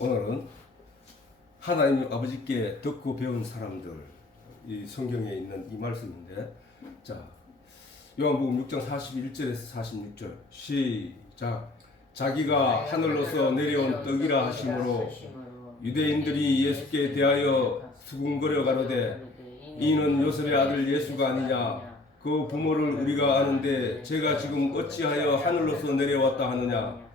오늘은 하나님 아버지께 듣고 배운 사람들, 이 성경에 있는 이 말씀인데, 자, 요한복음 6장 41절에서 46절 시작. 자기가 하늘로서 내려온 떡이라 하심으로 유대인들이 예수께 대하여 수군거려 가로되 이는 요셉의 아들 예수가 아니냐, 그 부모를 우리가 아는데 제가 지금 어찌하여 하늘로서 내려왔다 하느냐.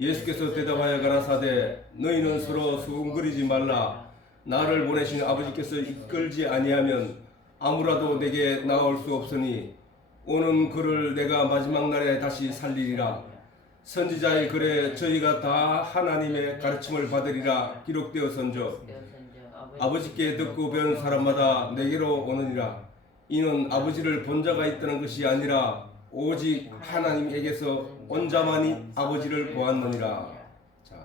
예수께서 대답하여 가라사대 너희는 서로 수군거리지 말라. 나를 보내신 아버지께서 이끌지 아니하면 아무라도 내게 나올 수 없으니 오는 그를 내가 마지막 날에 다시 살리리라. 선지자의 글에 저희가 다 하나님의 가르침을 받으리라 기록되었은즉 아버지께 듣고 배운 사람마다 내게로 오느니라. 이는 아버지를 본 자가 있다는 것이 아니라 오직 하나님에게서 온 자만이 아버지를 보았느니라. 자,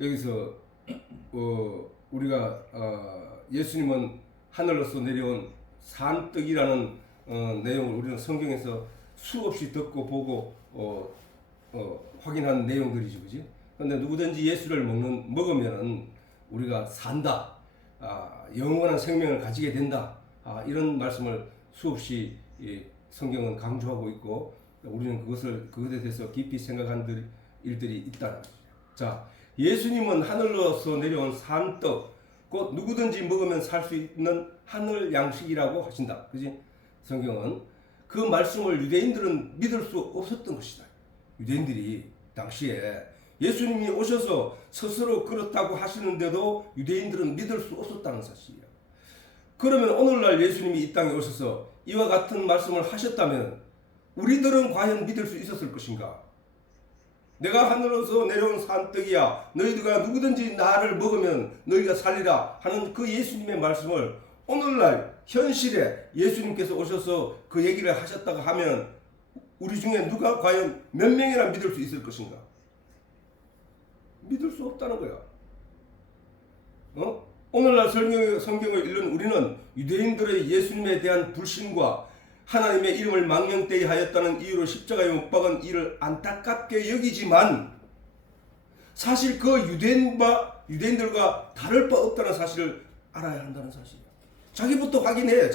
여기서 우리가 예수님은 하늘로서 내려온 산떡이라는 내용을 우리는 성경에서 수없이 듣고 보고 확인한 내용들이죠, 그지? 그런데 누구든지 예수를 먹으면은 우리가 산다, 영원한 생명을 가지게 된다, 이런 말씀을 수없이 성경은 강조하고 있고 우리는 그것에 대해서 깊이 생각한 일들이 있다. 자, 예수님은 하늘로서 내려온 산떡, 곧 누구든지 먹으면 살 수 있는 하늘 양식이라고 하신다. 그지? 성경은 그 말씀을 유대인들은 믿을 수 없었던 것이다. 유대인들이 당시에 예수님이 오셔서 스스로 그렇다고 하시는데도 유대인들은 믿을 수 없었다는 사실이야. 그러면 오늘날 예수님이 이 땅에 오셔서 이와 같은 말씀을 하셨다면 우리들은 과연 믿을 수 있었을 것인가? 내가 하늘로서 내려온 산떡이야, 너희들과 누구든지 나를 먹으면 너희가 살리라 하는 그 예수님의 말씀을 오늘날 현실에 예수님께서 오셔서 그 얘기를 하셨다고 하면 우리 중에 누가 과연 몇 명이나 믿을 수 있을 것인가? 믿을 수 없다는 거야. 오늘날 성경을 읽는 우리는 유대인들의 예수님에 대한 불신과 하나님의 이름을 망령되이 하였다는 이유로 십자가에 못 박은 이를 안타깝게 여기지만 사실 그 유대인들과 다를 바 없다는 사실을 알아야 한다는 사실이야. 자기부터 확인해.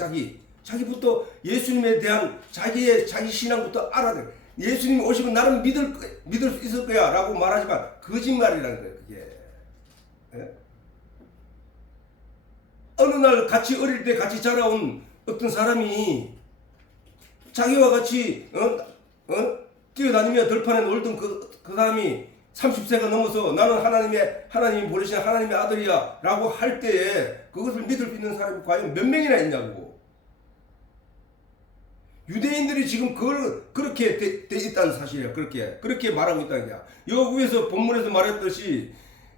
자기부터 예수님에 대한 자기 신앙부터 알아야 돼. 예수님이 오시면 나는 믿을 수 있을 거야 라고 말하지만 거짓말이라는 거예요. 그게. 예? 어느 날 같이 어릴 때 같이 자라온 어떤 사람이 자기와 같이 뛰어다니며 들판에 놀던 그 사람이 30세가 넘어서 나는 하나님이 보내신 하나님의 아들이야 라고 할 때에 그것을 믿을 수 있는 사람이 과연 몇 명이나 있냐고. 유대인들이 지금 그렇게 돼 있다는 사실이야. 그렇게 말하고 있다는 거야. 여기 위에서 본문에서 말했듯이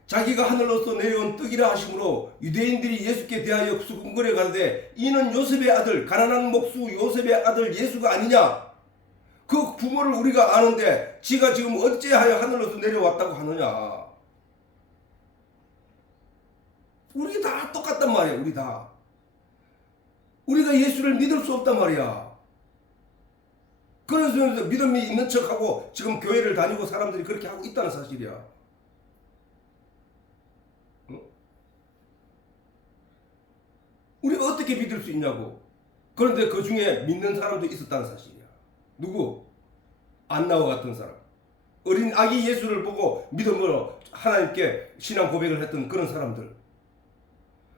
자기가 하늘로서 내려온 떡이라 하심으로 유대인들이 예수께 대하여 수군거려 가는데 이는 요셉의 아들, 가난한 목수 요셉의 아들 예수가 아니냐. 그 부모를 우리가 아는데 지가 지금 어찌하여 하늘로서 내려왔다고 하느냐. 우리 다 똑같단 말이야. 우리 다. 우리가 예수를 믿을 수 없단 말이야. 그래서 믿음이 있는 척하고 지금 교회를 다니고 사람들이 그렇게 하고 있다는 사실이야. 우리가 어떻게 믿을 수 있냐고. 그런데 그 중에 믿는 사람도 있었다는 사실이야. 누구? 안나와 같은 사람. 어린 아기 예수를 보고 믿음으로 하나님께 신앙 고백을 했던 그런 사람들.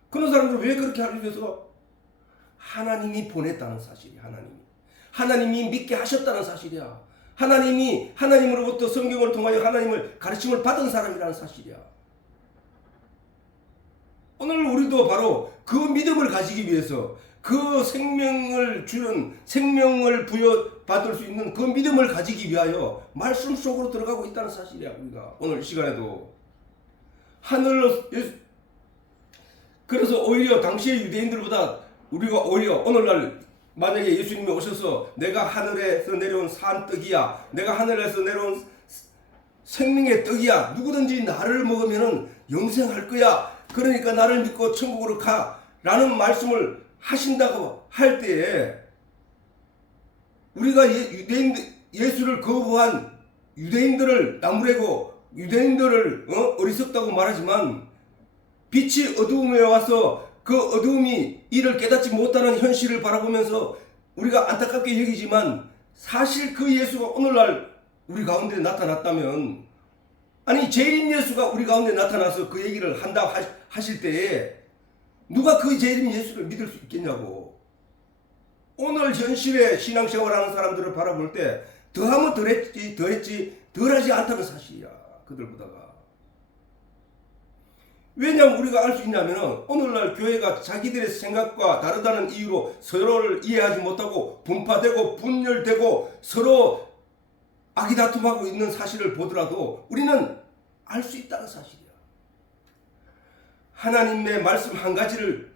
그런 사람들 왜 그렇게 하게 돼서? 하나님이 보냈다는 사실이야. 하나님이 믿게 하셨다는 사실이야. 하나님으로부터 성경을 통하여 하나님을 가르침을 받은 사람이라는 사실이야. 오늘 우리도 바로 그 믿음을 가지기 위해서 그 생명을 부여받을 수 있는 그 믿음을 가지기 위하여 말씀 속으로 들어가고 있다는 사실이야. 우리가 오늘 이 시간에도 그래서 오히려 당시의 유대인들보다 우리가 오히려 오늘날 만약에 예수님이 오셔서 내가 하늘에서 내려온 산떡이야, 내가 하늘에서 내려온 생명의 떡이야, 누구든지 나를 먹으면 영생할 거야, 그러니까 나를 믿고 천국으로 가 라는 말씀을 하신다고 할 때에 우리가 예수를 거부한 유대인들을 나무래고 유대인들을 어리석다고 말하지만 빛이 어두움에 와서 그 어두움이 이를 깨닫지 못하는 현실을 바라보면서 우리가 안타깝게 여기지만 사실 그 예수가 오늘날 우리 가운데 나타났다면, 아니 재림 예수가 우리 가운데 나타나서 그 얘기를 한다 하실 때에 누가 그 재림 예수를 믿을 수 있겠냐고. 오늘 현실의 신앙생활하는 사람들을 바라볼 때 더하면 더했지 덜하지 않다는 사실이야. 그들보다가. 왜냐하면 우리가 알 수 있냐면 오늘날 교회가 자기들의 생각과 다르다는 이유로 서로를 이해하지 못하고 분파되고 분열되고 서로 아기다툼하고 있는 사실을 보더라도 우리는 알 수 있다는 사실이야. 하나님의 말씀 한 가지만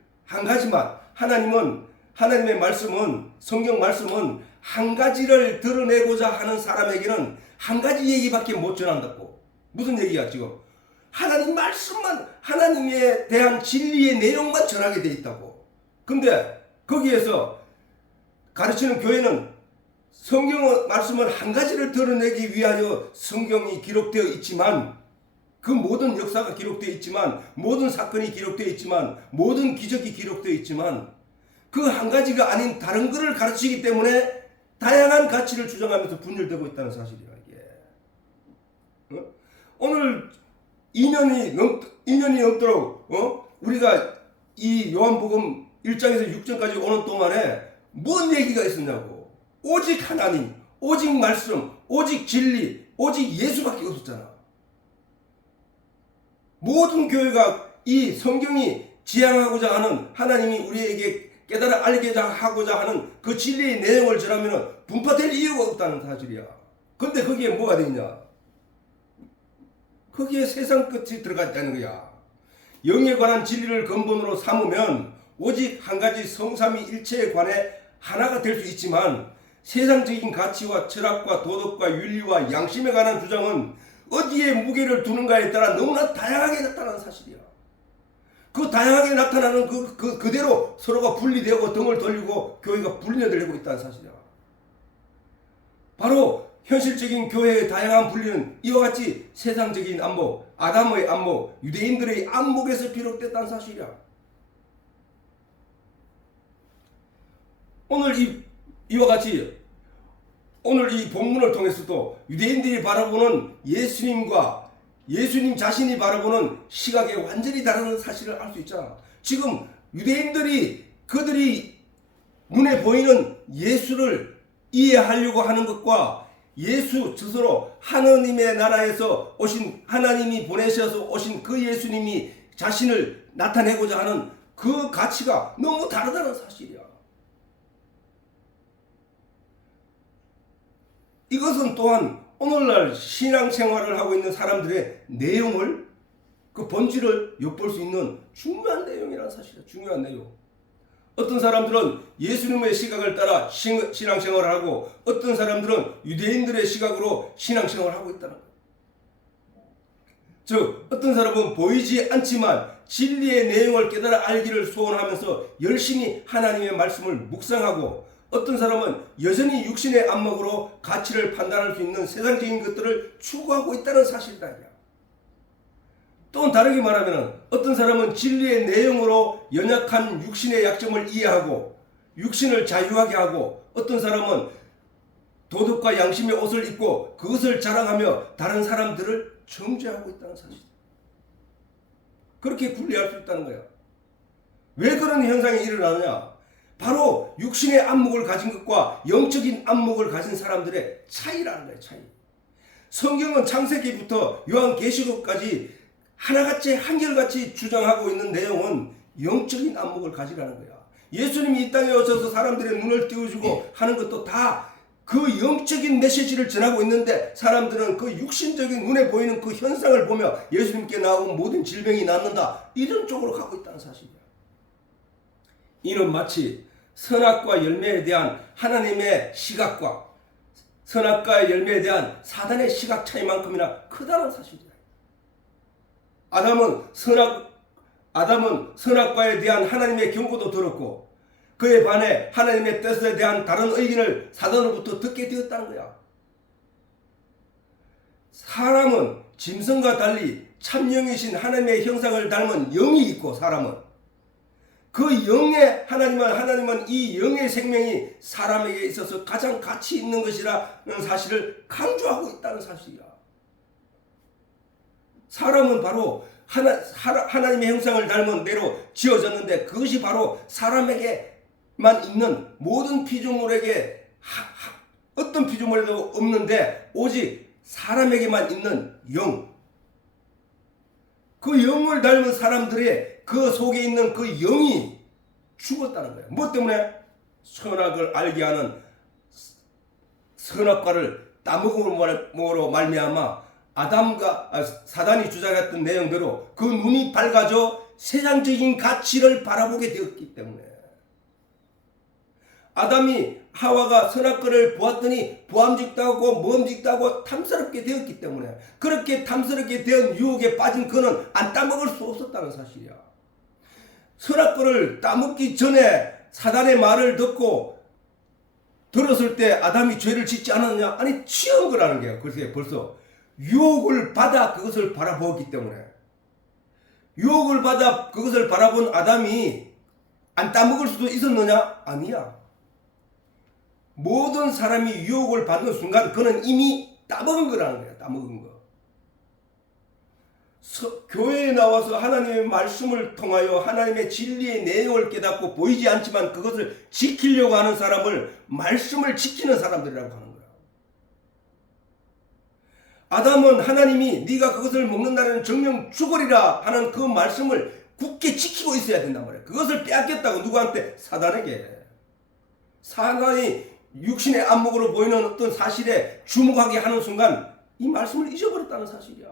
하나님의 말씀은, 성경 말씀은 한 가지를 드러내고자 하는 사람에게는 한 가지 얘기밖에 못 전한다고. 무슨 얘기야 지금? 하나님 말씀만, 하나님에 대한 진리의 내용만 전하게 돼 있다고. 근데 거기에서 가르치는 교회는 성경 말씀은 한 가지를 드러내기 위하여 성경이 기록되어 있지만, 그 모든 역사가 기록되어 있지만, 모든 사건이 기록되어 있지만, 모든 기적이 기록되어 있지만 그 한 가지가 아닌 다른 것을 가르치기 때문에 다양한 가치를 주장하면서 분열되고 있다는 사실이야 이게. 오늘 2년이 넘도록 우리가 이 요한복음 1장에서 6장까지 오는 동안에 뭔 얘기가 있었냐고. 오직 하나님, 오직 말씀, 오직 진리, 오직 예수밖에 없었잖아. 모든 교회가 이 성경이 지향하고자 하는, 하나님이 우리에게 깨달아 알게자 하고자 하는 그 진리의 내용을 전하면 분파될 이유가 없다는 사실이야. 근데 거기에 뭐가 되냐? 거기에 세상 끝이 들어가 있다는 거야. 영에 관한 진리를 근본으로 삼으면 오직 한 가지 성삼위일체에 관해 하나가 될 수 있지만, 세상적인 가치와 철학과 도덕과 윤리와 양심에 관한 주장은 어디에 무게를 두는가에 따라 너무나 다양하게 나타나는 사실이야. 그 다양하게 나타나는 그대로 서로가 분리되고 등을 돌리고 교회가 분리되고 있다는 사실이야. 바로 현실적인 교회의 다양한 분리는 이와 같이 세상적인 안목, 아담의 안목, 유대인들의 안목에서 비롯됐다는 사실이야. 이와 같이 오늘 이 본문을 통해서도 유대인들이 바라보는 예수님과 예수님 자신이 바라보는 시각에 완전히 다른 사실을 알 수 있잖아. 지금 유대인들이 그들이 눈에 보이는 예수를 이해하려고 하는 것과 예수 스스로 하나님의 나라에서 오신, 하나님이 보내셔서 오신 그 예수님이 자신을 나타내고자 하는 그 가치가 너무 다르다는 사실이야. 이것은 또한 오늘날 신앙생활을 하고 있는 사람들의 내용을, 그 본질을 엿볼 수 있는 중요한 내용이라는 사실이야. 중요한 내용. 어떤 사람들은 예수님의 시각을 따라 신앙생활을 하고, 어떤 사람들은 유대인들의 시각으로 신앙생활을 하고 있다는 거예요. 즉 어떤 사람은 보이지 않지만 진리의 내용을 깨달아 알기를 소원하면서 열심히 하나님의 말씀을 묵상하고, 어떤 사람은 여전히 육신의 안목으로 가치를 판단할 수 있는 세상적인 것들을 추구하고 있다는 사실이다. 또 다르게 말하면 어떤 사람은 진리의 내용으로 연약한 육신의 약점을 이해하고 육신을 자유하게 하고, 어떤 사람은 도덕과 양심의 옷을 입고 그것을 자랑하며 다른 사람들을 정죄하고 있다는 사실이다. 그렇게 분리할 수 있다는 거야. 왜 그런 현상이 일어나느냐? 바로 육신의 안목을 가진 것과 영적인 안목을 가진 사람들의 차이라는 거예요. 차이. 성경은 창세기부터 요한계시록까지 하나같이 한결같이 주장하고 있는 내용은 영적인 안목을 가지라는 거야. 예수님이 이 땅에 오셔서 사람들의 눈을 띄워주고 하는 것도 다 그 영적인 메시지를 전하고 있는데, 사람들은 그 육신적인 눈에 보이는 그 현상을 보며 예수님께 나오면 모든 질병이 낫는다, 이런 쪽으로 가고 있다는 사실이야. 이는 마치 선악과 열매에 대한 하나님의 시각과 선악과의 열매에 대한 사단의 시각 차이만큼이나 크다는 사실이다. 아담은 선악과에 대한 하나님의 경고도 들었고, 그에 반해 하나님의 뜻에 대한 다른 의견을 사단으로부터 듣게 되었다는 거야. 사람은 짐승과 달리 참영이신 하나님의 형상을 닮은 영이 있고 사람은 그 영의 하나님은 이 영의 생명이 사람에게 있어서 가장 가치 있는 것이라는 사실을 강조하고 있다는 사실이야. 사람은 바로 하나님의 형상을 닮은 대로 지어졌는데 그것이 바로 사람에게만 있는 모든 피조물에게 어떤 피조물에도 없는데 오직 사람에게만 있는 영. 그 영을 닮은 사람들의 그 속에 있는 그 영이 죽었다는 거예요. 뭐 때문에? 선악을 알게 하는 선악과를 따먹음으로 말미암아 사단이 주장했던 내용대로 그 눈이 밝아져 세상적인 가치를 바라보게 되었기 때문에 아담이 하와가 선악과를 보았더니 보암직다고 모험직다고 탐스럽게 되었기 때문에 그렇게 탐스럽게 된 유혹에 빠진 그는 안 따먹을 수 없었다는 사실이야. 선악과를 따먹기 전에 사단의 말을 듣고 들었을 때 아담이 죄를 짓지 않았느냐? 아니 취한 거라는 게요. 그래서 벌써 유혹을 받아 그것을 바라보았기 때문에 유혹을 받아 그것을 바라본 아담이 안 따먹을 수도 있었느냐? 아니야. 모든 사람이 유혹을 받는 순간 그는 이미 따먹은 거라는 거야. 따먹은 거. 교회에 나와서 하나님의 말씀을 통하여 하나님의 진리의 내용을 깨닫고 보이지 않지만 그것을 지키려고 하는 사람을 말씀을 지키는 사람들이라고 하는 거야. 아담은 하나님이 네가 그것을 먹는다는 정령 죽으리라 하는 그 말씀을 굳게 지키고 있어야 된단 말이야. 그것을 빼앗겼다고 누구한테? 사단에게. 사단이 육신의 안목으로 보이는 어떤 사실에 주목하게 하는 순간 이 말씀을 잊어버렸다는 사실이야.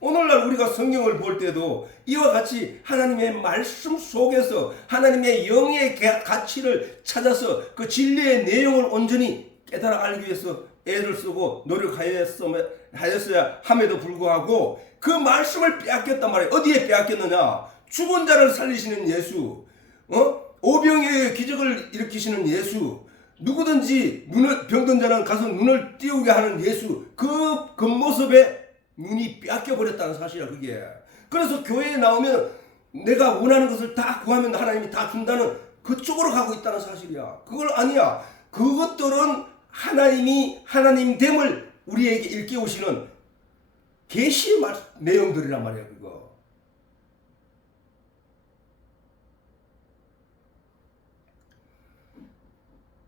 오늘날 우리가 성경을 볼 때도 이와 같이 하나님의 말씀 속에서 하나님의 영의 가치를 찾아서 그 진리의 내용을 온전히 깨달아 알기 위해서 애를 쓰고 노력하였어야 함에도 불구하고 그 말씀을 빼앗겼단 말이에요. 어디에 빼앗겼느냐? 죽은 자를 살리시는 예수, 오병이의 기적을 일으키시는 예수, 누구든지 병든 자는 가서 눈을 띄우게 하는 예수, 그 겉모습에 눈이 빼앗겨 버렸다는 사실이야. 그게. 그래서 교회에 나오면 내가 원하는 것을 다 구하면 하나님이 다 준다는 그쪽으로 가고 있다는 사실이야. 그걸 아니야. 그것들은 하나님이 하나님됨을 우리에게 일깨우시는 계시의 내용들이란 말이야. 그거.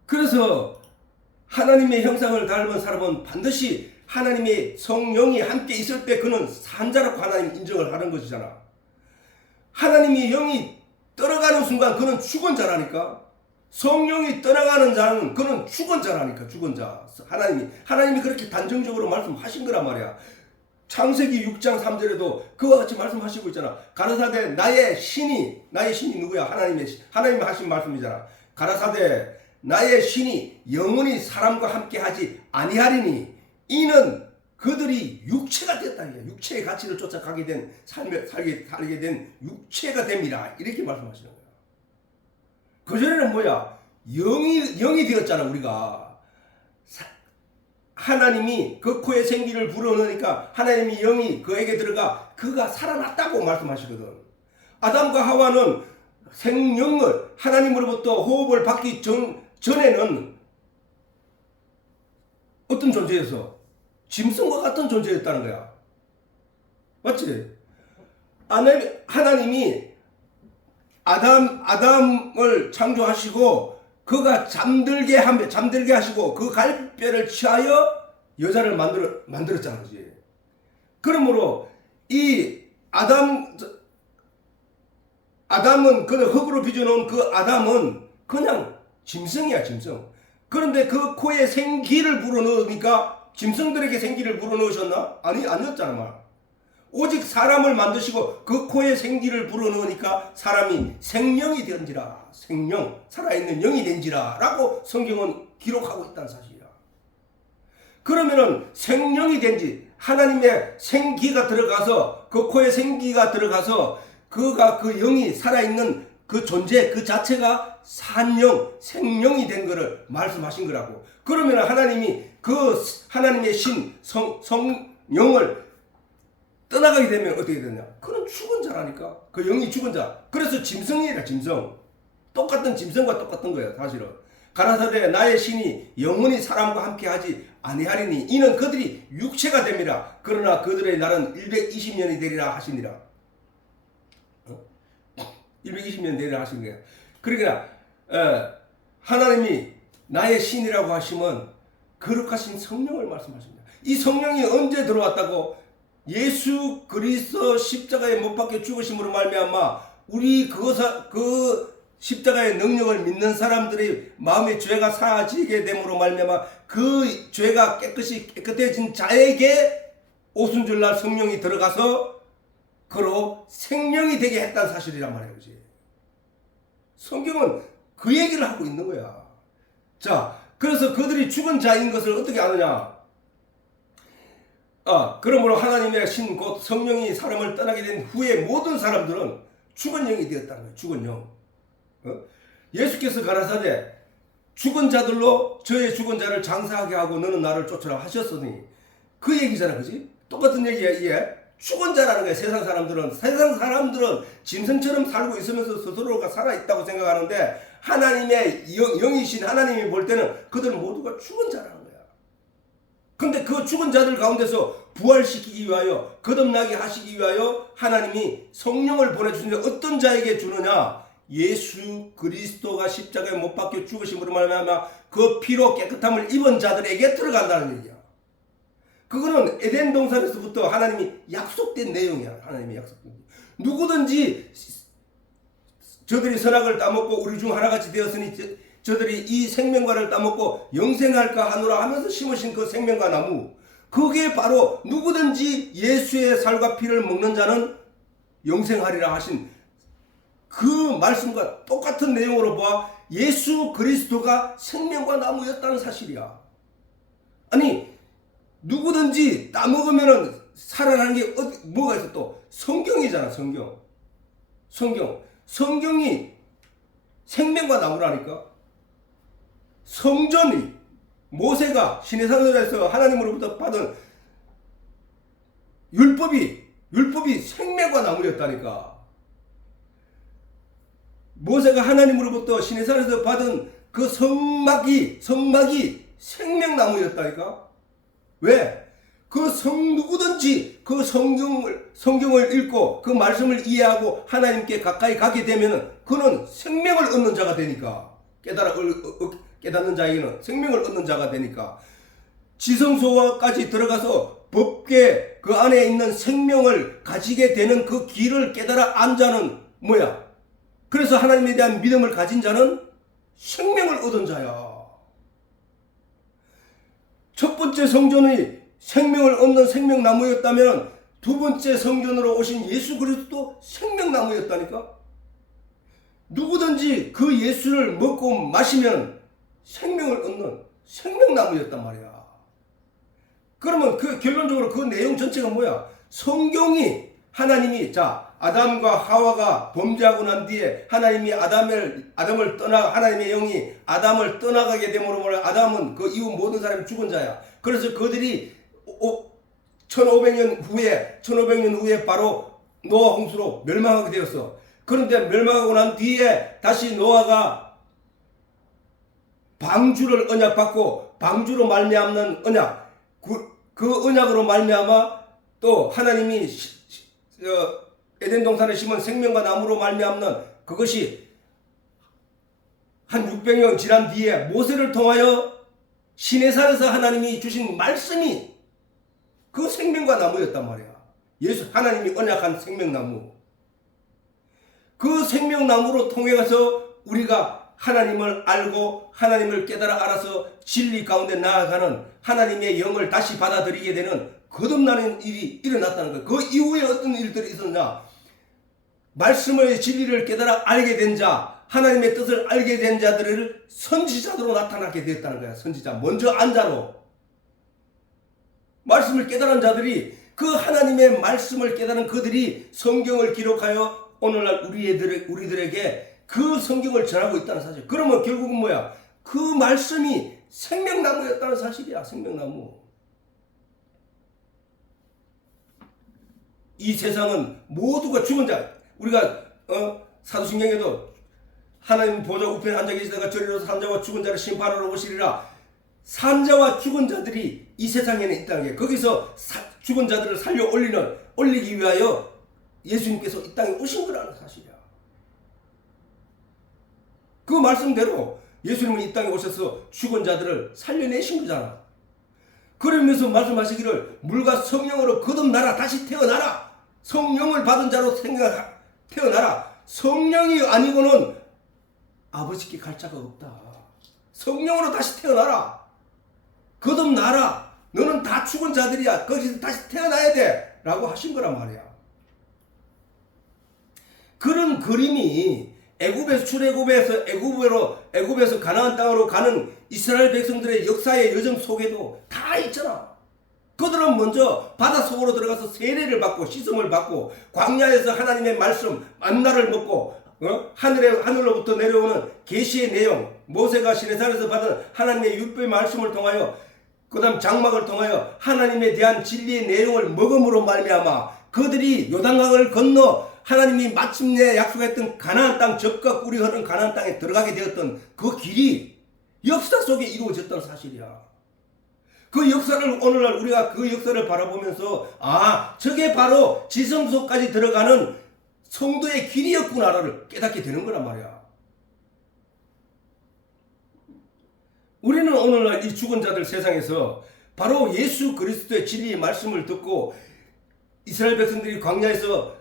그래서 하나님의 형상을 닮은 사람은 반드시 하나님의 성령이 함께 있을 때 그는 산자라고 하나님 인정을 하는 것이잖아. 하나님의 영이 떠나가는 순간 그는 죽은 자라니까. 성령이 떠나가는 자는 그는 죽은 자라니까. 죽은 자. 하나님이 그렇게 단정적으로 말씀하신 거란 말이야. 창세기 6장 3절에도 그와 같이 말씀하시고 있잖아. 가라사대 나의 신이 누구야? 하나님이 하신 말씀이잖아. 가라사대 나의 신이 영원히 사람과 함께 하지 아니하리니 이는 그들이 육체가 됐다는 거야. 육체의 가치를 쫓아가게 된 살게 된 육체가 됩니다. 이렇게 말씀하시는 거야. 그전에는 뭐야? 영이 되었잖아. 우리가 하나님이 그 코에 생기를 불어넣으니까 하나님이 영이 그에게 들어가 그가 살아났다고 말씀하시거든. 아담과 하와는 생명을 하나님으로부터 호흡을 받기 전에는 어떤 존재였어? 짐승과 같은 존재였다는 거야. 맞지? 하나님이 아담을 창조하시고 그가 잠들게 하시고 그 갈뼈를 취하여 여자를 만들었잖아. 그지? 그러므로 이 아담은 그 흙으로 빚어놓은 그 아담은 그냥 짐승이야. 짐승. 그런데 그 코에 생기를 불어넣으니까 짐승들에게 생기를 불어넣으셨나? 아니었잖아. 말. 오직 사람을 만드시고 그 코에 생기를 불어넣으니까 사람이 생명이 된지라. 생명, 살아있는 영이 된지라 라고 성경은 기록하고 있다는 사실이야. 그러면은 생명이 된지 하나님의 생기가 들어가서 그 코에 생기가 들어가서 그가 그 영이 살아있는 그 존재 그 자체가 산영, 생명이 된 거를 말씀하신 거라고. 그러면 하나님이 그 하나님의 신, 성령을 떠나가게 되면 어떻게 되냐? 그는 죽은 자라니까. 그 영이 죽은 자. 그래서 짐승이라 짐승. 똑같은 짐승과 똑같은 거예요. 사실은. 가라사대 나의 신이 영원히 사람과 함께하지 아니하리니 이는 그들이 육체가 됨이라. 그러나 그들의 날은 120년이 되리라 하시니라. 120년 되리라 하신 거예요. 그러니까 하나님이 나의 신이라고 하시면 거룩하신 성령을 말씀하십니다. 이 성령이 언제 들어왔다고? 예수 그리스도 십자가에 못 박혀 죽으심으로 말미암아 우리 그 십자가의 능력을 믿는 사람들의 마음의 죄가 사라지게 됨으로 말미암아 그 죄가 깨끗해진 자에게 오순절날 성령이 들어가서 그로 생명이 되게 했다는 사실이란 말이에요. 그렇지? 성경은 그 얘기를 하고 있는 거야. 자, 그래서 그들이 죽은 자인 것을 어떻게 아느냐? 그러므로 하나님의 신 곧 성령이 사람을 떠나게 된 후에 모든 사람들은 죽은 영이 되었다는 거예요. 죽은 영. 예수께서 가라사대 죽은 자들로 저의 죽은 자를 장사하게 하고 너는 나를 쫓으라 하셨으니 그 얘기잖아. 그지? 똑같은 얘기야. 이게 죽은 자라는 거예요. 세상 사람들은 짐승처럼 살고 있으면서 스스로가 살아있다고 생각하는데 하나님의 영이신 하나님이 볼 때는 그들 모두가 죽은 자라는 거야. 근데 그 죽은 자들 가운데서 부활시키기 위하여 거듭나게 하시기 위하여 하나님이 성령을 보내주시는데 어떤 자에게 주느냐? 예수 그리스도가 십자가에 못 박혀 죽으심으로 말미암아 그 피로 깨끗함을 입은 자들에게 들어간다는 얘기야. 그거는 에덴 동산에서부터 하나님이 약속된 내용이야. 하나님이 약속된 내용. 누구든지 저들이 선악을 따먹고 우리 중 하나같이 되었으니 저들이 이 생명과를 따먹고 영생할까 하노라 하면서 심으신 그 생명과 나무, 그게 바로 누구든지 예수의 살과 피를 먹는 자는 영생하리라 하신 그 말씀과 똑같은 내용으로 보아 예수 그리스도가 생명과 나무였다는 사실이야. 아니 누구든지 따먹으면 살아나는 게 뭐가 있어? 또 성경이잖아. 성경이 생명과 나무라니까. 성전이 모세가 시내산에서 하나님으로부터 받은 율법이 생명과 나무였다니까. 모세가 하나님으로부터 시내산에서 받은 그 성막이 생명나무였다니까. 왜? 누구든지 그 성경을 읽고 그 말씀을 이해하고 하나님께 가까이 가게 되면 그는 생명을 얻는 자가 되니까. 깨닫는 자에게는 생명을 얻는 자가 되니까. 지성소까지 들어가서 법궤 그 안에 있는 생명을 가지게 되는 그 길을 깨달아 안 자는 뭐야? 그래서 하나님에 대한 믿음을 가진 자는 생명을 얻은 자야. 첫 번째 성전이 생명을 얻는 생명나무였다면 두 번째 성전으로 오신 예수 그리스도 생명나무였다니까. 누구든지 그 예수를 먹고 마시면 생명을 얻는 생명나무였단 말이야. 그러면 그 결론적으로 그 내용 전체가 뭐야? 성경이 하나님이 아담과 하와가 범죄하고 난 뒤에 하나님이 아담을 떠나 후나님의 영이 아담을 떠나가게 됨으로 아담은 그 이후 모든 사람이 죽은 자야. 그래서 그들이 1500년 후에 바로 노아 홍수로 멸망하게 되었어. 그런데 멸망하고 난 뒤에 다시 노아가 방주를 언약받고 방주로 말미암는 언약, 그 언약으로 말미암아 또 하나님이 에덴 동산에 심은 생명과 나무로 말미암는 그것이 한 600년 지난 뒤에 모세를 통하여 시내산에서 하나님이 주신 말씀이 그 생명과 나무였단 말이야. 하나님이 언약한 생명나무. 그 생명나무로 통해서 우리가 하나님을 알고 하나님을 깨달아 알아서 진리 가운데 나아가는 하나님의 영을 다시 받아들이게 되는 거듭나는 일이 일어났다는 거예요. 그 이후에 어떤 일들이 있었냐? 말씀의 진리를 깨달아 알게 된 자, 하나님의 뜻을 알게 된 자들을 선지자로 나타나게 되었다는 거야. 선지자. 먼저 안자로. 말씀을 깨달은 자들이 그 하나님의 말씀을 깨달은 그들이 성경을 기록하여 오늘날 우리들에게 그 성경을 전하고 있다는 사실. 그러면 결국은 뭐야? 그 말씀이 생명나무였다는 사실이야. 생명나무. 이 세상은 모두가 죽은 자. 우리가 사도신경에도 하나님 보좌 우편에 앉아 계시다가 저리로서 산자와 죽은 자를 심판하러 오시리라. 산자와 죽은 자들이 이 세상에는 있다는 게, 거기서 죽은 자들을 살려 올리기 위하여 예수님께서 이 땅에 오신 거라는 사실이야. 그 말씀대로 예수님은 이 땅에 오셔서 죽은 자들을 살려내신 거잖아. 그러면서 말씀하시기를 물과 성령으로 거듭나라. 다시 태어나라. 성령을 받은 자로 태어나라. 성령이 아니고는 아버지께 갈 자가 없다. 성령으로 다시 태어나라. 거듭나라. 너는 다 죽은 자들이야. 거기서 다시 태어나야 돼. 라고 하신 거란 말이야. 그런 그림이 애굽에서 가나안 땅으로 가는 이스라엘 백성들의 역사의 여정 속에도 다 있잖아. 그들은 먼저 바다 속으로 들어가서 세례를 받고 씻음을 받고 광야에서 하나님의 말씀 만나를 먹고 하늘로부터 내려오는 계시의 내용, 모세가 시내산에서 받은 하나님의 율법의 말씀을 통하여 그 다음 장막을 통하여 하나님에 대한 진리의 내용을 먹음으로 말미암아 그들이 요단강을 건너 하나님이 마침내 약속했던 가나안 땅, 젖과 꿀이 흐르는 가나안 땅에 들어가게 되었던 그 길이 역사 속에 이루어졌던 사실이야. 그 역사를 오늘날 우리가 그 역사를 바라보면서 저게 바로 지성소까지 들어가는 성도의 길이었구나를 깨닫게 되는 거란 말이야. 우리는 오늘날 이 죽은 자들 세상에서 바로 예수 그리스도의 진리의 말씀을 듣고 이스라엘 백성들이 광야에서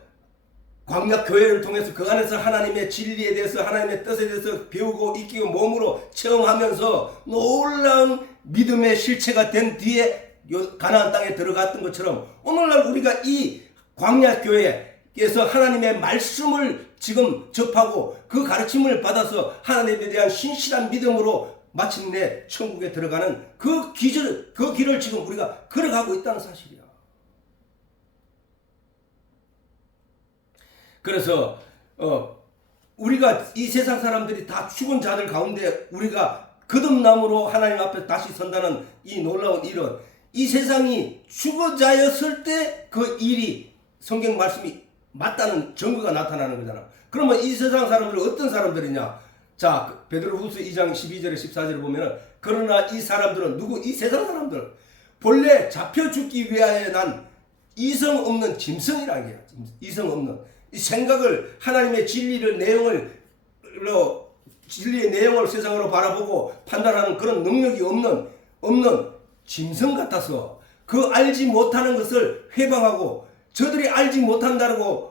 광야 교회를 통해서 그 안에서 하나님의 진리에 대해서 하나님의 뜻에 대해서 배우고 익히고 몸으로 체험하면서 놀라운 믿음의 실체가 된 뒤에 가나안 땅에 들어갔던 것처럼 오늘날 우리가 이 광야 교회에서 하나님의 말씀을 지금 접하고 그 가르침을 받아서 하나님에 대한 신실한 믿음으로 마침내 천국에 들어가는 그 길을 지금 우리가 걸어가고 있다는 사실이야. 그래서 우리가 이 세상 사람들이 다 죽은 자들 가운데 우리가 거듭남으로 하나님 앞에 다시 선다는 이 놀라운 일은 이 세상이 죽은 자였을 때 그 일이 성경 말씀이 맞다는 증거가 나타나는 거잖아. 그러면 이 세상 사람들은 어떤 사람들이냐? 자, 베드로후서 2장 12절에 14절에 보면은 그러나 이 사람들은 누구? 이 세상 사람들. 본래 잡혀 죽기 위하여 난 이성 없는 짐승이라는 거야. 이성 없는. 이 생각을 하나님의 진리의 내용을 세상으로 바라보고 판단하는 그런 능력이 없는 짐승 같아서 그 알지 못하는 것을 회방하고 저들이 알지 못한다고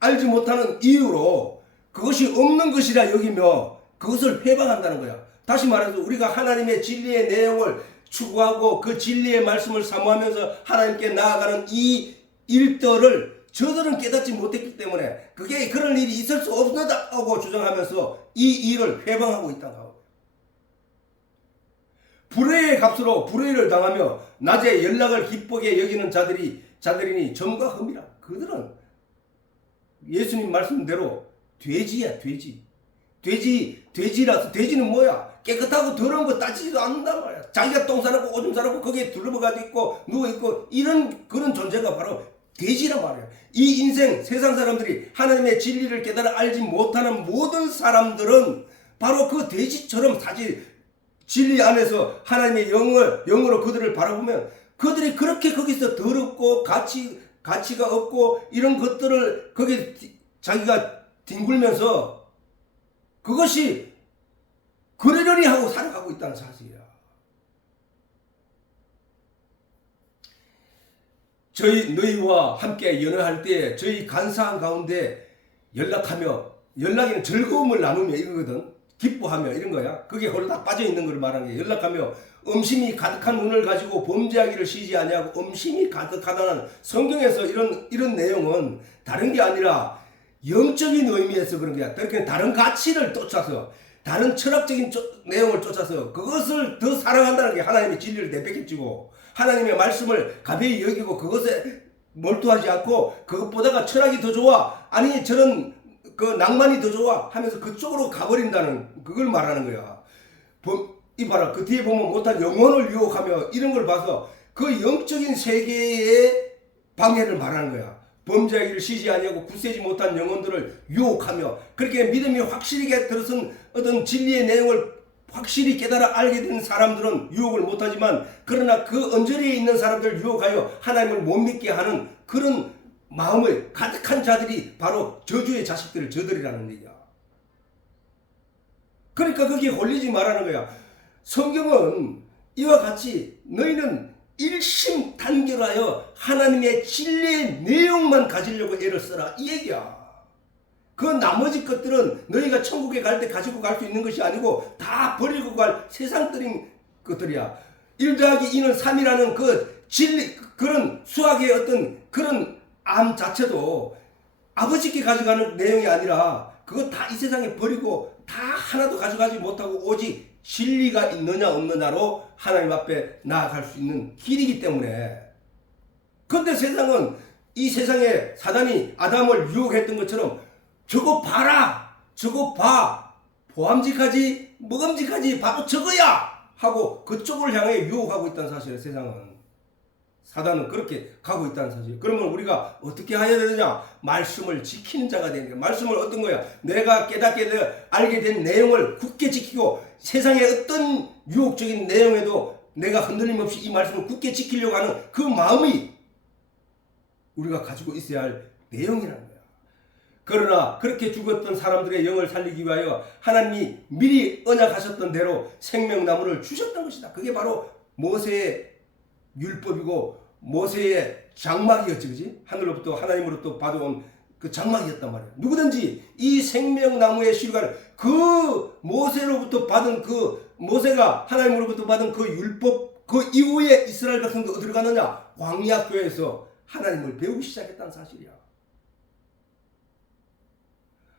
알지 못하는 이유로 그것이 없는 것이라 여기며 그것을 회방한다는 거야. 다시 말해서 우리가 하나님의 진리의 내용을 추구하고 그 진리의 말씀을 사모하면서 하나님께 나아가는 이 일들을 저들은 깨닫지 못했기 때문에 그게 그런 일이 있을 수 없다고 주장하면서 이 일을 회방하고 있다고 하고, 불의의 값으로 불의를 당하며 낮에 연락을 기쁘게 여기는 자들이니 점과 흠이라. 그들은 예수님 말씀대로 돼지야. 돼지라서 돼지는 뭐야? 깨끗하고 더러운 거 따지지도 않는단 말이야. 자기가 똥 싸놓고 오줌 싸놓고 거기에 둘러가지고 있고 누워있고 이런 그런 존재가 바로 돼지란 말이야. 이 인생 세상 사람들이 하나님의 진리를 깨달아 알지 못하는 모든 사람들은 바로 그 돼지처럼 사실 진리 안에서 하나님의 영으로 그들을 바라보면 그들이 그렇게 거기서 더럽고 가치가 없고 이런 것들을 거기 자기가 뒹굴면서 그것이 그러려니 하고 살아가고 있다는 사실이야. 너희와 함께 연회할 때 저희 간사한 가운데 연락에는 즐거움을 나누며 이거거든. 기뻐하며 이런 거야. 그게 홀딱 빠져 있는 걸 말하는 게 연락하며 음심이 가득한 눈을 가지고 범죄하기를 쉬지 아니하고 음심이 가득하다는 성경에서 이런 내용은 다른 게 아니라 영적인 의미에서 그런 거야. 그러니까 다른 가치를 쫓아서 다른 철학적인 내용을 쫓아서 그것을 더 사랑한다는 게 하나님의 진리를 내팽개치고 하나님의 말씀을 가벼이 여기고 그것에 몰두하지 않고 그것보다가 철학이 더 좋아 아니 저런 그 낭만이 더 좋아 하면서 그쪽으로 가버린다는 그걸 말하는 거야. 이봐라 그 뒤에 보면 못한 영혼을 유혹하며 이런 걸 봐서 그 영적인 세계에 방해를 말하는 거야. 범죄하기를 쉬지 아니하고 굳세지 못한 영혼들을 유혹하며 그렇게 믿음이 확실하게 들어선 어떤 진리의 내용을 확실히 깨달아 알게 된 사람들은 유혹을 못하지만 그러나 그 언저리에 있는 사람들을 유혹하여 하나님을 못 믿게 하는 그런 마음을 가득한 자들이 바로 저주의 자식들을 저들이라는 얘기야. 그러니까 거기에 홀리지 말라는 거야. 성경은 이와 같이 너희는 일심단결하여 하나님의 진리의 내용만 가지려고 애를 써라 이 얘기야. 그 나머지 것들은 너희가 천국에 갈 때 가지고 갈 수 있는 것이 아니고 다 버리고 갈 세상적인 것들이야. 1 더하기 2는 3이라는 그 진리, 그런 수학의 어떤 그런 암 자체도 아버지께 가져가는 내용이 아니라 그거 다 이 세상에 버리고 다 하나도 가져가지 못하고 오직 진리가 있느냐 없느냐로 하나님 앞에 나아갈 수 있는 길이기 때문에. 그런데 세상은 이 세상에 사단이 아담을 유혹했던 것처럼 저거 봐라, 저거 봐, 보암직하지, 먹음직하지, 바로 저거야 하고 그쪽을 향해 유혹하고 있다는 사실이에요. 세상은. 사단은 그렇게 가고 있다는 사실. 그러면 우리가 어떻게 해야 되느냐? 말씀을 지키는 자가 되는 거야. 말씀을 어떤 거야? 내가 깨닫게 알게 된 내용을 굳게 지키고 세상의 어떤 유혹적인 내용에도 내가 흔들림 없이 이 말씀을 굳게 지키려고 하는 그 마음이 우리가 가지고 있어야 할 내용이라는 거야. 그러나 그렇게 죽었던 사람들의 영을 살리기 위하여 하나님이 미리 언약하셨던 대로 생명나무를 주셨던 것이다. 그게 바로 모세의 율법이고 모세의 장막이었지, 그지? 하늘로부터 하나님으로부터 받아온 그 장막이었단 말이야. 누구든지 이 생명나무의 실과를 그 모세로부터 받은 그 모세가 하나님으로부터 받은 그 율법 그 이후에 이스라엘 백성도 어디로 가느냐? 광야 교회에서 하나님을 배우기 시작했다는 사실이야.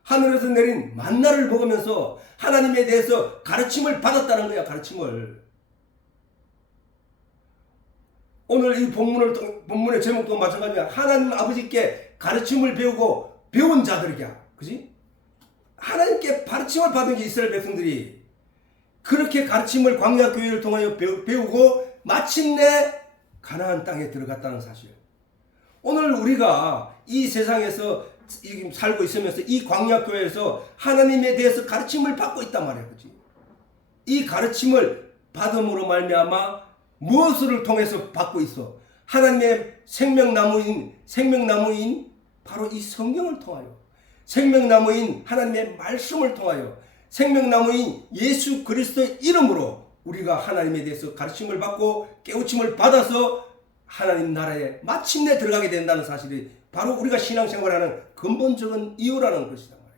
하늘에서 내린 만나를 먹으면서 하나님에 대해서 가르침을 받았다는 거야. 가르침을. 오늘 이 본문의 제목도 마찬가지야. 하나님 아버지께 가르침을 배우고 배운 자들이야. 그지? 하나님께 가르침을 받은 게 이스라엘 백성들이 그렇게 가르침을 광야 교회를 통하여 배우고 마침내 가나안 땅에 들어갔다는 사실. 오늘 우리가 이 세상에서 살고 있으면서 이 광야 교회에서 하나님에 대해서 가르침을 받고 있단 말이야. 그지? 이 가르침을 받음으로 말미암아 무엇을 통해서 받고 있어? 하나님의 생명나무인 바로 이 성경을 통하여, 생명나무인 하나님의 말씀을 통하여, 생명나무인 예수 그리스도의 이름으로 우리가 하나님에 대해서 가르침을 받고 깨우침을 받아서 하나님 나라에 마침내 들어가게 된다는 사실이 바로 우리가 신앙생활하는 근본적인 이유라는 것이다 말이야.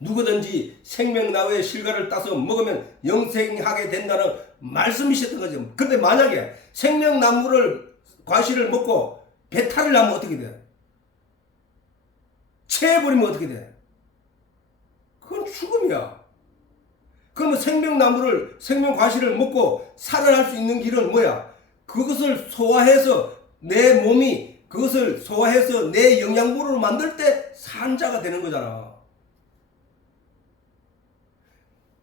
누구든지 생명나무의 실과를 따서 먹으면 영생하게 된다는 말씀이셨던 거죠. 근데 만약에 생명나무를 과실을 먹고 배탈을 나면 어떻게 돼? 체해버리면 어떻게 돼? 그건 죽음이야. 그러면 생명과실을 먹고 살아날 수 있는 길은 뭐야? 그것을 소화해서 내 몸이 그것을 소화해서 내 영양분으로 만들 때 산자가 되는 거잖아.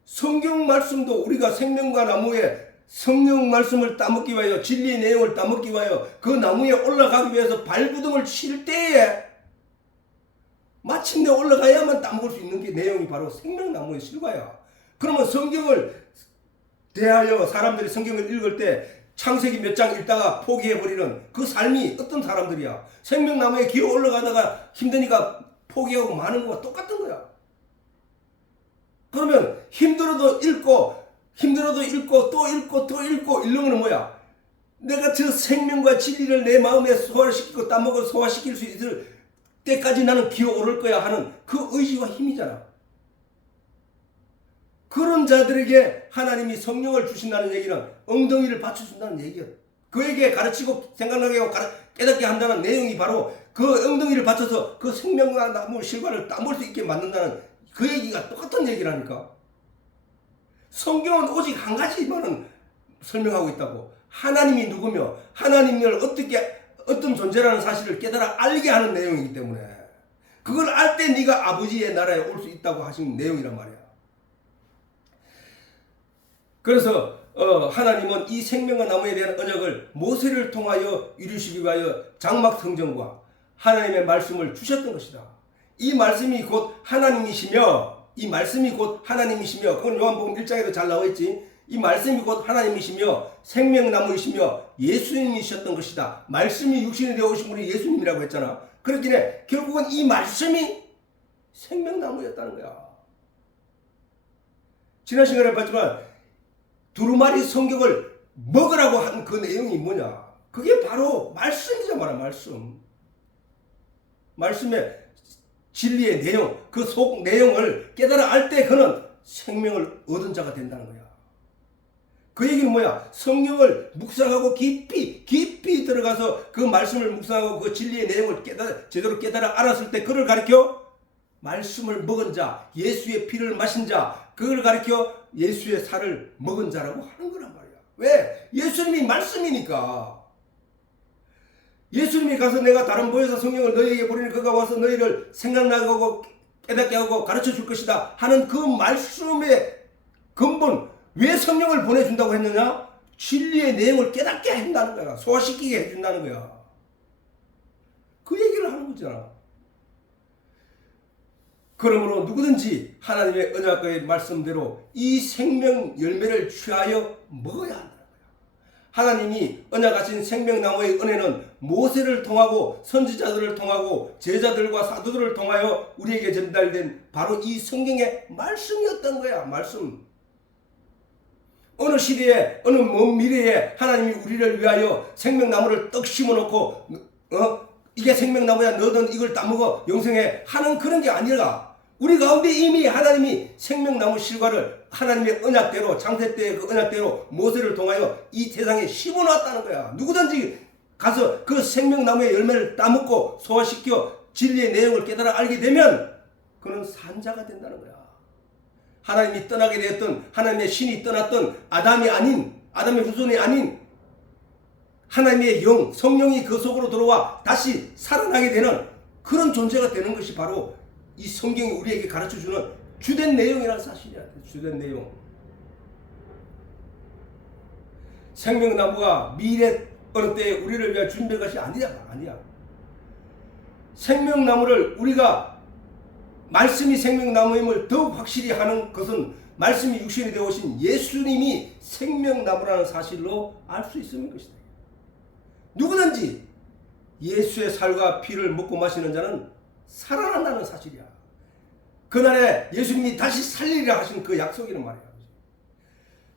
성경 말씀도 우리가 생명과 나무에 성령 말씀을 따먹기 위하여 진리의 내용을 따먹기 위하여 그 나무에 올라가기 위해서 발구덩을 칠 때에 마침내 올라가야만 따먹을 수 있는 게 내용이 바로 생명나무의 실과야. 그러면 성경을 대하여 사람들이 성경을 읽을 때 창세기 몇 장 읽다가 포기해버리는 그 삶이 어떤 사람들이야. 생명나무에 기어 올라가다가 힘드니까 포기하고 마는 거와 똑같은 거야. 그러면 힘들어도 읽고 또 읽고 이런 거는 뭐야? 내가 저 생명과 진리를 내 마음에 소화시키고 따먹어 소화시킬 수 있을 때까지 나는 기어오를 거야 하는 그 의지와 힘이잖아. 그런 자들에게 하나님이 성령을 주신다는 얘기는 엉덩이를 받쳐준다는 얘기야. 그에게 가르치고 생각나게 하고 깨닫게 한다는 내용이 바로 그 엉덩이를 받쳐서 그 생명과 나무 실과를 따먹을 수 있게 만든다는 그 얘기가 똑같은 얘기라니까. 성경은 오직 한 가지만은 설명하고 있다고. 하나님이 누구며 하나님을 어떤 존재라는 사실을 깨달아 알게 하는 내용이기 때문에 그걸 알 때 네가 아버지의 나라에 올 수 있다고 하신 내용이란 말이야. 그래서 하나님은 이 생명과 나무에 대한 언약을 모세를 통하여 이루시기 위하여 장막 성전과 하나님의 말씀을 주셨던 것이다. 이 말씀이 곧 하나님이시며 그건 요한복음 1장에도 잘 나와 있지. 이 말씀이 곧 하나님이시며 생명나무이시며 예수님이셨던 것이다. 말씀이 육신이 되어 오신 분이 예수님이라고 했잖아. 그렇기에 결국은 이 말씀이 생명나무였다는 거야. 지난 시간에 봤지만 두루마리 성경을 먹으라고 한 그 내용이 뭐냐? 그게 바로 말씀이잖아. 말씀의 진리의 내용, 그 속 내용을 깨달아 알 때 그는 생명을 얻은 자가 된다는 거야. 그 얘기는 뭐야? 성경을 묵상하고 깊이 들어가서 그 말씀을 묵상하고 그 진리의 내용을 제대로 깨달아 알았을 때 그를 가리켜 말씀을 먹은 자, 예수의 피를 마신 자, 그걸 가리켜 예수의 살을 먹은 자라고 하는 거란 말이야. 왜? 예수님이 말씀이니까. 예수님이 가서 내가 다른 보혜사 성령을 너희에게 보내니 그가 와서 너희를 생각나게 하고 깨닫게 하고 가르쳐 줄 것이다 하는 그 말씀의 근본, 왜 성령을 보내준다고 했느냐? 진리의 내용을 깨닫게 한다는 거야. 소화시키게 해준다는 거야. 그 얘기를 하는 거잖아. 그러므로 누구든지 하나님의 언약의 말씀대로 이 생명 열매를 취하여 먹어야 한다는 거야. 하나님이 언약하신 생명나무의 은혜는 모세를 통하고 선지자들을 통하고 제자들과 사도들을 통하여 우리에게 전달된 바로 이 성경의 말씀이었던 거야. 말씀. 어느 시대에 어느 먼 미래에 하나님이 우리를 위하여 생명나무를 떡 심어놓고 이게 생명나무야 너는 이걸 따먹어 영생해 하는 그런 게 아니라 우리 가운데 이미 하나님이 생명나무 실과를 하나님의 언약대로 창세 때의 그 언약대로 모세를 통하여 이 세상에 심어놨다는 거야. 누구든지 가서 그 생명나무의 열매를 따먹고 소화시켜 진리의 내용을 깨달아 알게 되면 그는 산자가 된다는 거야. 하나님이 떠나게 되었던 하나님의 신이 떠났던 아담의 후손이 아닌 하나님의 영, 성령이 그 속으로 들어와 다시 살아나게 되는 그런 존재가 되는 것이 바로 이 성경이 우리에게 가르쳐주는 주된 내용이라는 사실이야. 주된 내용. 생명나무가 미래 어느 때에 우리를 위해 준비한 것이 아니야. 생명나무를 우리가 말씀이 생명나무임을 더욱 확실히 하는 것은 말씀이 육신이 되어 오신 예수님이 생명나무라는 사실로 알 수 있음인 것이다. 누구든지 예수의 살과 피를 먹고 마시는 자는 살아난다는 사실이야. 그날에 예수님이 다시 살리리라 하신 그 약속이란 말이야.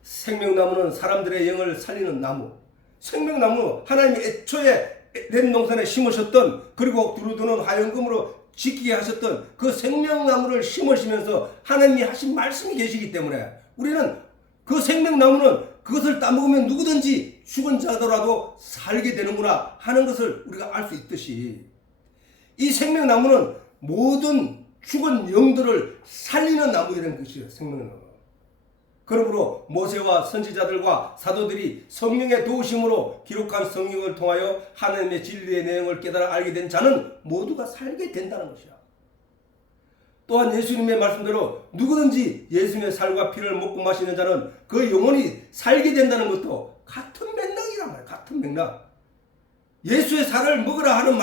생명나무는 사람들의 영을 살리는 나무. 생명나무 하나님이 애초에 에덴 동산에 심으셨던 그리고 두루두는 하얀금으로 지키게 하셨던 그 생명나무를 심으시면서 하나님이 하신 말씀이 계시기 때문에 우리는 그 생명나무는 그것을 따먹으면 누구든지 죽은 자더라도 살게 되는구나 하는 것을 우리가 알 수 있듯이 이 생명나무는 모든 죽은 영들을 살리는 나무라는 것이에요. 생명나무. 그러므로 모세와 선지자들과 사도들이 성령의 도우심으로 기록한 성경을 통하여 하나님의 진리의 내용을 깨달아 알게 된 자는 모두가 살게 된다는 것이야. 또한 예수님의 말씀대로 누구든지 예수님의 살과 피를 먹고 마시는 자는 그 영혼이 살게 된다는 것도 같은 맥락이란 말이야. 같은 맥락. 예수의 살을 먹으라 하는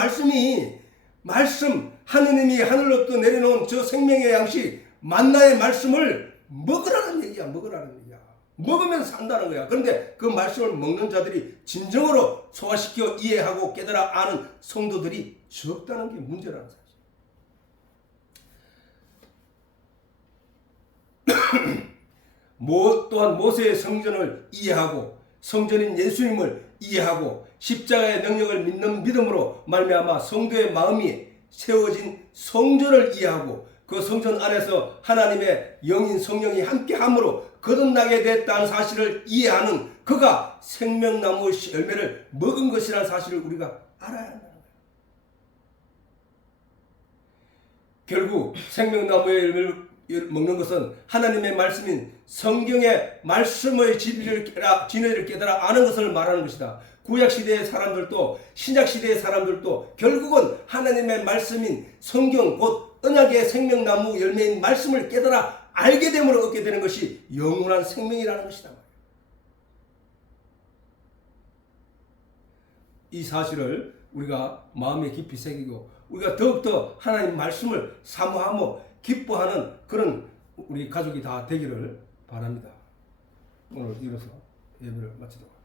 말씀 하느님이 하늘로부터 내려놓은 저 생명의 양식 만나의 말씀을 먹으라는 얘기야. 먹으면 산다는 거야. 그런데 그 말씀을 먹는 자들이 진정으로 소화시켜 이해하고 깨달아 아는 성도들이 적다는 게 문제라는 사실. 또한 모세의 성전을 이해하고 성전인 예수님을 이해하고 십자가의 능력을 믿는 믿음으로 말미암아 성도의 마음이 세워진 성전을 이해하고 그 성전 안에서 하나님의 영인 성령이 함께함으로 거듭나게 됐다는 사실을 이해하는 그가 생명나무 열매를 먹은 것이라는 사실을 우리가 알아야 한다는 거예요. 결국 생명나무의 열매를 먹는 것은 하나님의 말씀인 성경의 말씀의 진리를 깨달아 아는 것을 말하는 것이다. 구약시대의 사람들도 신약시대의 사람들도 결국은 하나님의 말씀인 성경 곧 언약의 생명나무 열매인 말씀을 깨달아 알게 됨으로 얻게 되는 것이 영원한 생명이라는 것이다. 이 사실을 우리가 마음에 깊이 새기고 우리가 더욱더 하나님 말씀을 사모하며 기뻐하는 그런 우리 가족이 다 되기를 바랍니다. 오늘 이로써 예배를 마치도록 하겠습니다.